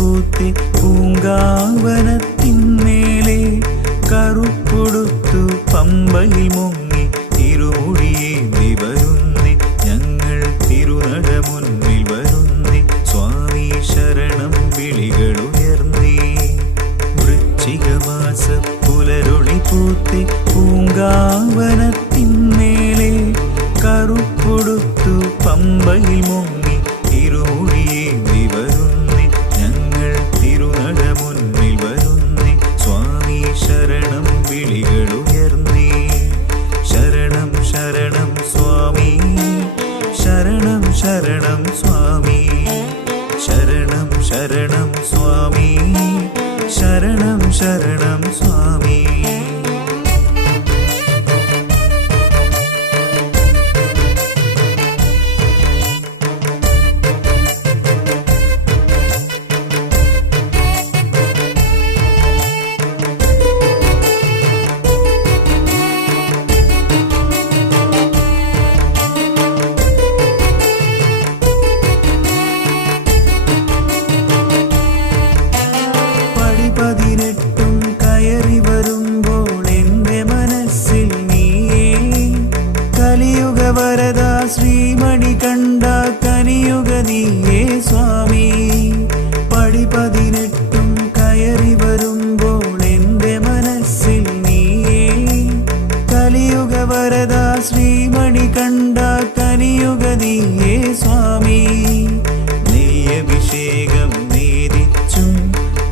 പൂത്തി പൂങ്കാവനത്തിന്മേലെ കറുപ്പൊടുത്തു പമ്പയിൽ മുങ്ങി തിരുമുടിയേന്തി ശരണം സ്വാമി. ശരണം ശരണം സ്വാമി. വരദ ശ്രീമണി കണ്ട കനിയുഗതിയേ സ്വാമി. പടി പതിനെട്ടും കയറി വരുമ്പോൾ എന്റെ മനസ്സിൽ നീയേ. കലിയുഗ വരദ ശ്രീമണി കണ്ട കനിയുഗതിയേ സ്വാമി. നെയ്യഭിഷേകം നേദിച്ചും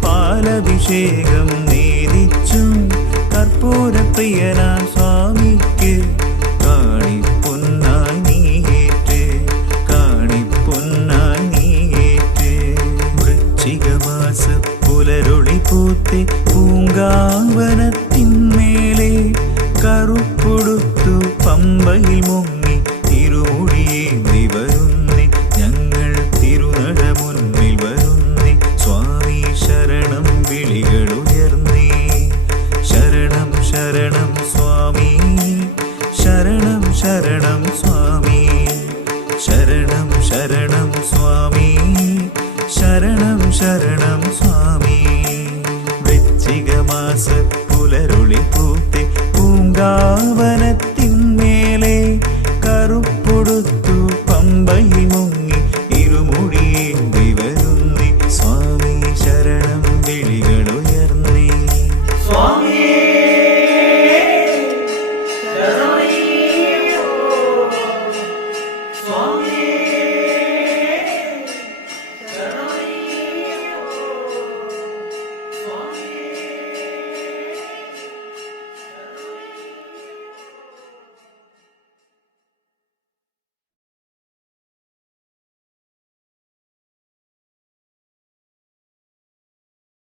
പാലഭിഷേകം നേദിച്ചും കർപ്പൂരപ്രിയനാ സ്വാമിക്ക് പൂങ്കാവനത്തിന്മേലെ കറുപ്പൊടുത്തു പമ്പയിൽ മുങ്ങി തിരുമുടിയേന്തി വരുന്നി ഞങ്ങൾ തിരുനട മുന്നിൽ വരുന്നി. സ്വാമി ശരണം വിളികളുയർന്നേ ശരണം ശരണം സ്വാമി. ശരണം ശരണം സ്വാമി. ശരണം ശരണം സ്വാമി. ശരണം ശരണം സ്വാമി. வாச புலருளி பூத்தே பூங்காவன